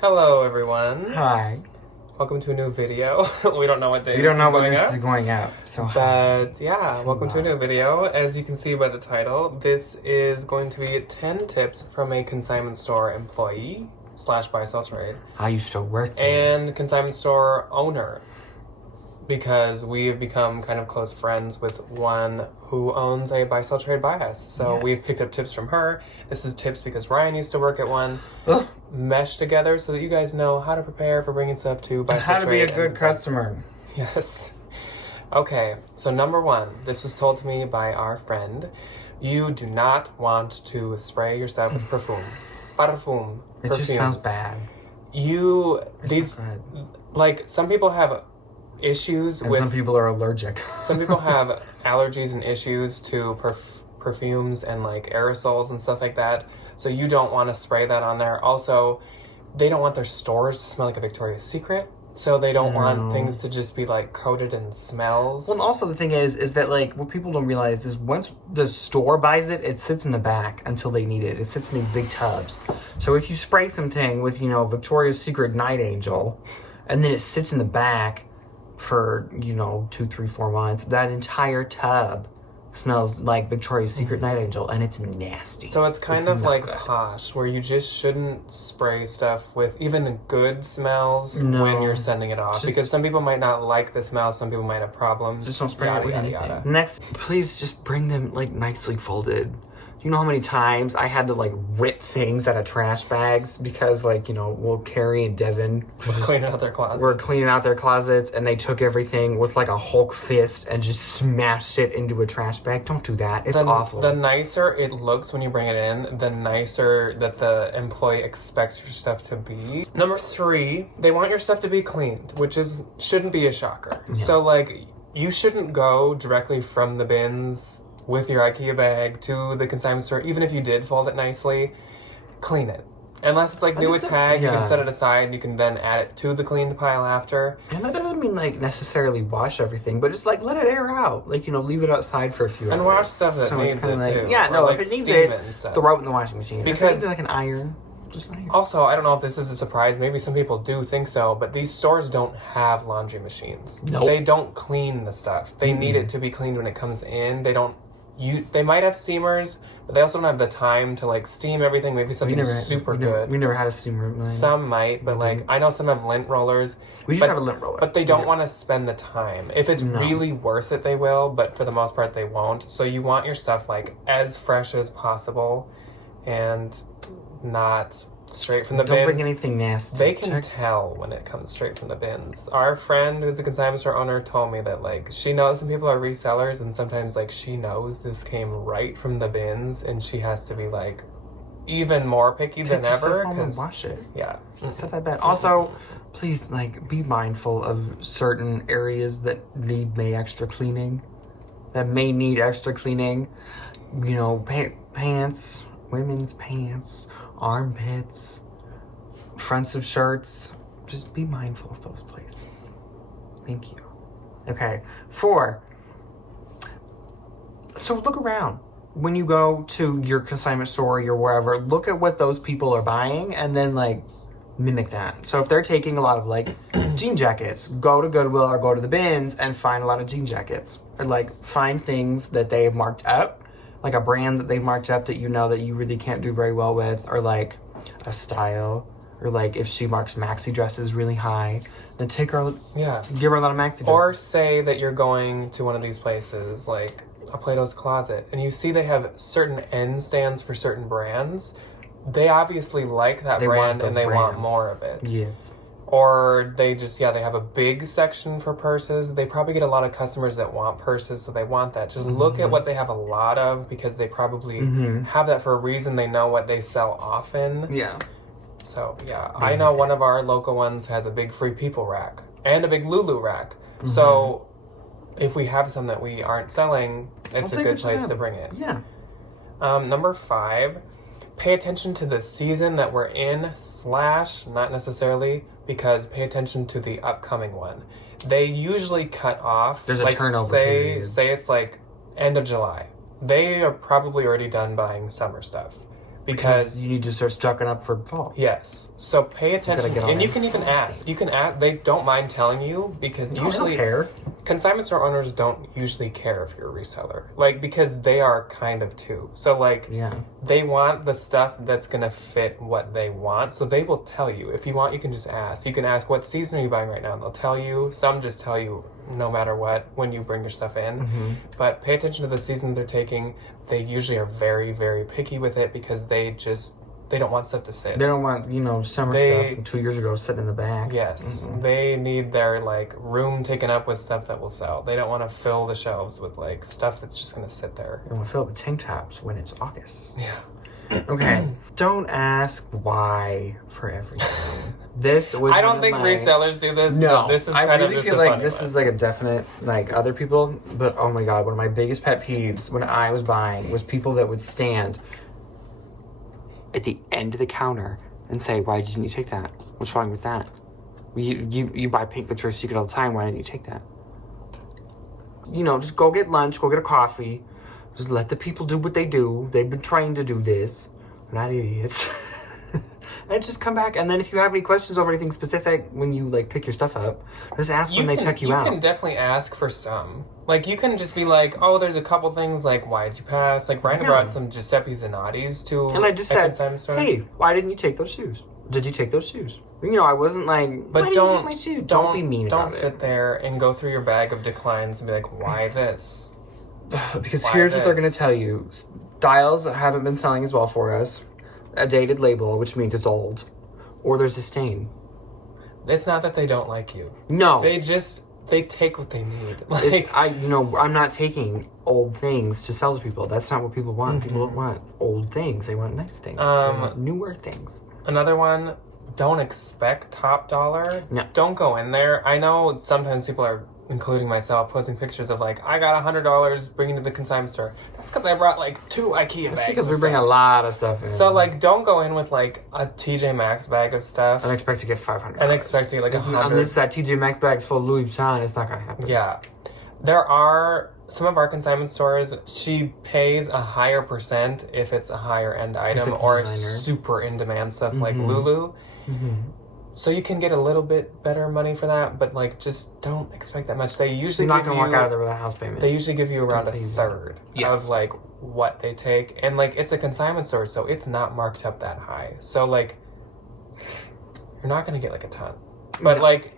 Hello, everyone. Hi. Welcome to a new video. We don't know what day We don't know when this this is is going up, so But yeah, welcome to a Hello. new video. As you can see by the title, this is going to be 10 tips from a consignment store employee slash buy-sell trade I used to work there. and consignment store owner, because we have become kind of close friends with one who owns a buy-sell trade bias. So Yes. we've picked up tips from her. This is tips because Ryan used to work at one. Ugh. Mesh together so that you guys know how to prepare for bringing stuff to buy-sell How to be a trade good and customer. Yes. Okay, so number one, this was told to me by our friend. You do not want to spray your stuff with perfume. Parfum. It Perfumes. just smells bad. These, like, some people have issues And with, some people are allergic. some people have allergies and issues to perfumes and like aerosols and stuff like that. So you don't want to spray that on there. Also, they don't want their stores to smell like a Victoria's Secret. So they don't want things to just be like coated in smells. Well, and also the thing is that like what people don't realize is once the store buys it, it sits in the back until they need it. It sits in these big tubs. So if you spray something with, Victoria's Secret Night Angel, and then it sits in the back for, 2, 3, 4 months, that entire tub smells like Victoria's Secret Night Angel, and it's nasty. So it's kind of like not good. posh, where you just shouldn't spray stuff with even good smells No. when you're sending it off. Just- because some people might not like the smell, some people might have problems. Just don't spray yada, it with yada, anything. yada. Next, please just bring them like nicely folded. You know how many times I had to like rip things out of trash bags because Carrie and Devin Cleaning out their closet. were cleaning out their closets and they took everything with like a Hulk fist and just smashed it into a trash bag. Don't do that. It's awful. The nicer it looks when you bring it in, the nicer that the employee expects your stuff to be. Number 3, they want your stuff to be cleaned, which shouldn't be a shocker. Yeah. So like, you shouldn't go directly from the bins with your IKEA bag to the consignment store. Even if you did fold it nicely, clean it. Unless it's like new with tag, you can set it aside and you can then add it to the cleaned pile after. And that doesn't mean like necessarily wash everything, but just like let it air out. Like, leave it outside for a few hours. And wash stuff that So it's needs it kinda like, too. yeah, Or, no, like, if it needs steam it, and stuff. throw it in the washing machine. If it Because- needs like an iron, just iron. Also, I don't know if this is a surprise. Maybe some people do think so, but these stores don't have laundry machines. Nope. They don't clean the stuff. They need it to be cleaned when it comes in. They might have steamers, but they also don't have the time to like steam everything. Maybe something super good. We never had a steamer. Really. Some might, but like I know some have lint rollers. We should have a lint roller. But they don't want to spend the time. If it's really worth it, they will, but for the most part, they won't. So you want your stuff like as fresh as possible and not straight from the bins. Don't bring anything nasty. They can tell when it comes straight from the bins. Our friend who's the consignment store owner told me that like she knows some people are resellers and sometimes like she knows this came right from the bins and she has to be like even more picky than ever because wash it. Yeah. It's not that bad. Also, please like be mindful of certain areas that need extra cleaning. That may need extra cleaning. Pants, women's pants, armpits, fronts of shirts. Just be mindful of those places. Thank you. Okay. 4. So look around. When you go to your consignment store or wherever, look at what those people are buying and then like mimic that. So if they're taking a lot of like jean jackets, go to Goodwill or go to the bins and find a lot of jean jackets. Or like find things that they have marked up, like a brand that they've marked up that that you really can't do very well with, or like a style, or like if she marks maxi dresses really high, then give her a lot of maxi dresses. Or say that you're going to one of these places like a Plato's Closet and you see they have certain end stands for certain brands. They obviously like that brand and they want more of it. Yeah. Or they just, they have a big section for purses. They probably get a lot of customers that want purses, so they want that. Just look at what they have a lot of because they probably have that for a reason. They know what they sell often. Yeah. So, I know one of our local ones has a big Free People rack and a big Lulu rack. So, if we have some that we aren't selling, it's a good place to bring it. Yeah. Number 5, pay attention to the season that we're in / not necessarily, because pay attention to the upcoming one. They usually cut off. There's a turnover period. Say it's like end of July. They are probably already done buying summer stuff. because you need to start stocking up for fall. Yes. So pay attention, get on and you it. can even ask. You can ask. They don't mind telling you because No, usually I don't care. consignment store owners don't usually care if you're a reseller, like because they are kind of too. So like Yeah. they want the stuff that's gonna fit what they want, so they will tell you. If you want, you can just ask. You can ask, what season are you buying right now? And they'll tell you. Some just tell you no matter what when you bring your stuff in. Mm-hmm. But pay attention to the season they're taking. They usually are very, very picky with it because they don't want stuff to sit. They don't want, summer stuff from 2 years ago sitting in the back. Yes, Mm-mm. they need their like room taken up with stuff that will sell. They don't want to fill the shelves with like stuff that's just gonna sit there. They want to fill it with tank tops when it's August. Yeah. Okay. Don't ask why for everything. This was. I don't think resellers do this. No, but this is I kind really of just feel a like funny this one. is like a definite like other people. But oh my god, one of my biggest pet peeves when I was buying was people that would stand at the end of the counter and say, "Why didn't you take that? What's wrong with that? You buy Pink Victoria's Secret all the time. Why didn't you take that? Just go get lunch, go get a coffee. Just let the people do what they do. They've been trained to do this. They're not idiots." And just come back, and then if you have any questions over anything specific when you like pick your stuff up, just ask when they check you out. You can definitely ask for some. Like you can just be like, "Oh, there's a couple things like why did you pass?" Like Ryan brought some Giuseppe Zanotti's to And I just a said, consignment store. "Hey, why didn't you take those shoes? Did you take those shoes?" I wasn't like, But why don't didn't you take my shoes? Don't be mean Don't about sit there and go through your bag of declines and be like, "Why this?" it. Because Why here's what they're this? going to tell you: styles that haven't been selling as well for us, a dated label, which means it's old, or there's a stain. It's not that they don't like you. No, They take what they need. It's, I'm not taking old things to sell to people. That's not what people want. People don't want old things. They want nice things. They want newer things. Another one, don't expect top dollar. No. Don't go in there. I know sometimes people are, including myself, posting pictures of like, I got $100 bringing to the consignment store. That's because I brought like 2 IKEA That's bags. because of we bring a stuff. lot of stuff in. So like, don't go in with like a TJ Maxx bag of stuff and expect to get $500. and expect to get like $100. Unless that TJ Maxx bag's full of Louis Vuitton, it's not gonna happen. Yeah. There are some of our consignment stores, she pays a higher percent if it's a higher end item it's or designer. super in demand stuff like Lulu. Mm-hmm. So you can get a little bit better money for that, but like just don't expect that much. They usually You're not give gonna you, walk out of there with a house payment. They usually give you around I'll tell you a that. third Yes. of like what they take, and like it's a consignment store, so it's not marked up that high. So like you're not gonna get like a ton, but No. like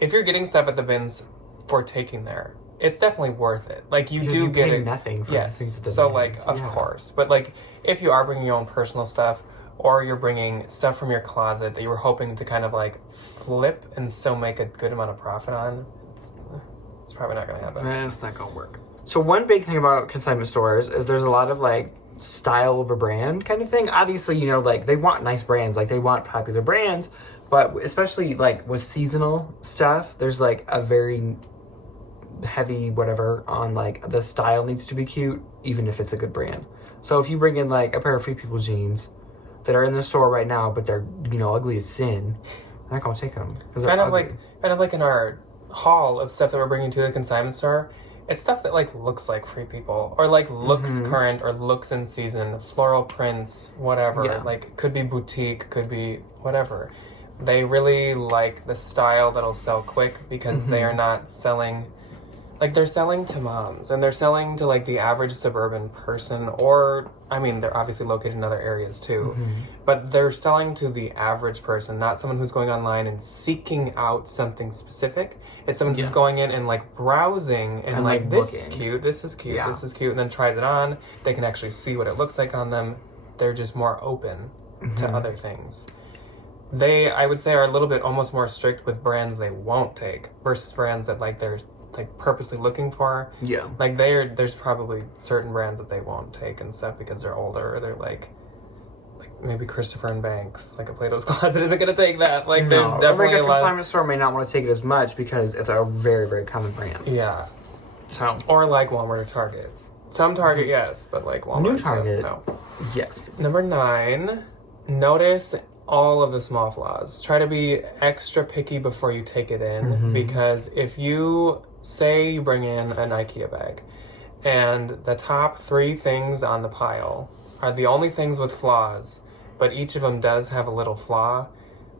if you're getting stuff at the bins for taking there, it's definitely worth it. Like you Because do you get pay it. nothing for Yes. the things that the So bins. like of Yeah. course, but like if you are bringing your own personal stuff, or you're bringing stuff from your closet that you were hoping to kind of like flip and still make a good amount of profit on, it's probably not going to happen. That's not gonna work. So one big thing about consignment stores is there's a lot of like style over brand kind of thing. Obviously, like they want nice brands, like they want popular brands, but especially like with seasonal stuff, there's like a very heavy whatever on like the style needs to be cute, even if it's a good brand. So if you bring in like a pair of Free People jeans that are in the store right now, but they're ugly as sin, I'm not gonna take them. Kind of like in our haul of stuff that we're bringing to the consignment store, it's stuff that like looks like Free People or like looks current or looks in season, floral prints, whatever. Yeah. Like could be boutique, could be whatever. They really like the style that'll sell quick because they are not selling. Like, they're selling to moms, and they're selling to, like, the average suburban person, or, I mean, they're obviously located in other areas, too. But they're selling to the average person, not someone who's going online and seeking out something specific. It's someone who's going in and, like, browsing, and like, this is looking. cute, this is cute, Yeah. this is cute, and then tries it on. They can actually see what it looks like on them. They're just more open to other things. They, I would say, are a little bit almost more strict with brands they won't take versus brands that, like, they're like purposely looking for. Yeah. Like there's probably certain brands that they won't take and stuff because they're older or they're like maybe Christopher and Banks, like a Plato's Closet isn't gonna take that. Like there's definitely a a lot. consignment store may not want to take it as much because it's a very, very common brand. Yeah. So Or like Walmart or Target. Some Target, yes, but like Walmart. New and stuff, Target. no. yes. Number 9, notice all of the small flaws. Try to be extra picky before you take it in because if you say you bring in an IKEA bag and the top 3 things on the pile are the only things with flaws, but each of them does have a little flaw,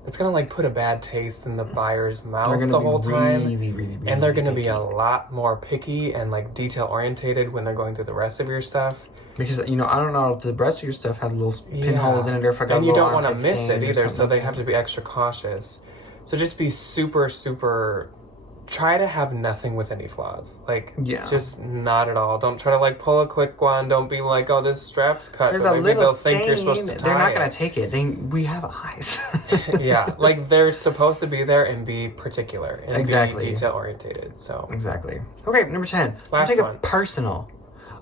it's gonna like put a bad taste in the buyer's mouth the whole time, and they're gonna be a lot more picky and like detail orientated when they're going through the rest of your stuff. Because, you know, I don't know if the rest of your stuff has little pinholes in it or if I got and you don't want to miss it either, so they have to be extra cautious. So just be super, super. Try to have nothing with any flaws. Like, just not at all. Don't try to like pull a quick one. Don't be like, oh, this strap's cut. There's but a maybe little they'll stain. think you're supposed to tie They're not going to take it. We have eyes. Yeah, like they're supposed to be there and be particular and exactly. be detail orientated. So exactly. Okay, number 10. Last take one. It personal.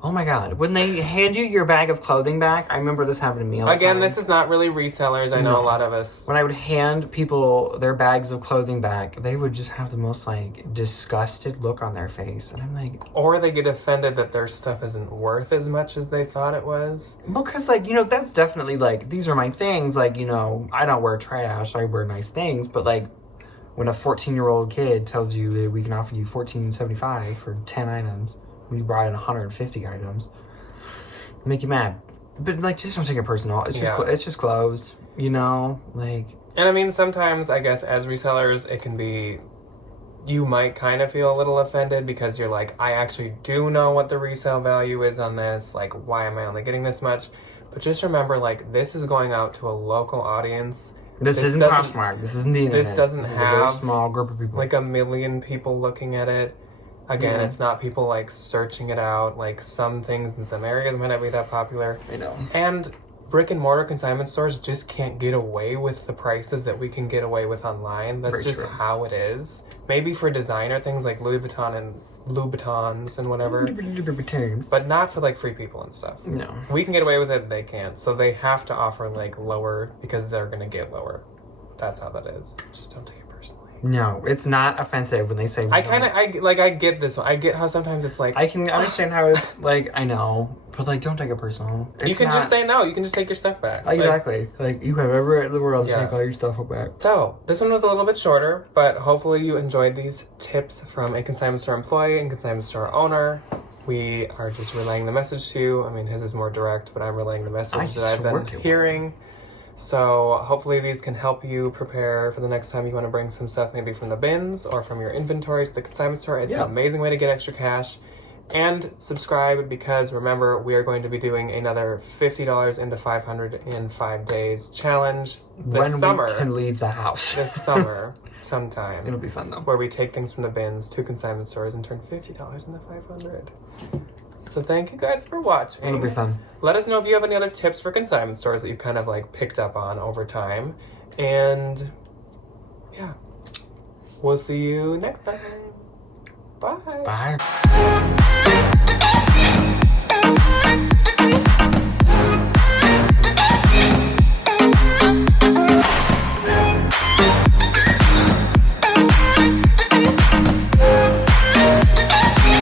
Oh my God. When they hand you your bag of clothing back, I remember this happened to me all the Again, time. this is not really resellers. I know a lot of us. When I would hand people their bags of clothing back, they would just have the most like disgusted look on their face. And I'm like... Or they get offended that their stuff isn't worth as much as they thought it was. Because like, you know, that's definitely like, these are my things. Like, you know, I don't wear trash. I wear nice things. But like, when a 14-year-old kid tells you that we can offer you $14.75 for 10 items... when you brought in 150 items, make you mad. But like, just don't take it personal. It's just it's just clothes, you know, like. And I mean, sometimes I guess as resellers, it can be, you might kind of feel a little offended because you're like, I actually do know what the resale value is on this. Like, why am I only getting this much? But just remember, like, this is going out to a local audience. This isn't Poshmark. This isn't the internet. This doesn't have a very small group of people. Like 1 million people looking at it. Again, it's not people like searching it out. Like some things in some areas might not be that popular. I know. And brick and mortar consignment stores just can't get away with the prices that we can get away with online. That's just how it is. Maybe for designer things like Louis Vuitton and Louboutins and whatever. But not for like free people and stuff. No. We can get away with it, they can't. So they have to offer like lower because they're going to get lower. That's how that is. Just don't take it personally. No, it's not offensive when they say... I get this one. I get how sometimes it's like... I can understand how it's like, I know, but like, don't take it personal. You can just say no. You can just take your stuff back. Exactly. Like you have every right in the world to take all your stuff back. So, this one was a little bit shorter, but hopefully you enjoyed these tips from a consignment store employee and consignment store owner. We are just relaying the message to you. I mean, his is more direct, but I'm relaying the message that I've been hearing. So hopefully these can help you prepare for the next time you want to bring some stuff maybe from the bins or from your inventory to the consignment store. It's an amazing way to get extra cash. And subscribe because remember, we are going to be doing another $50 into 500 in 5 days challenge this summer. When we can leave the house. This summer sometime. It'll be fun though. Where we take things from the bins to consignment stores and turn $50 into 500. So thank you guys for watching. It'll be fun. Let us know if you have any other tips for consignment stores that you've kind of like picked up on over time. And yeah, we'll see you next time. Bye. Bye.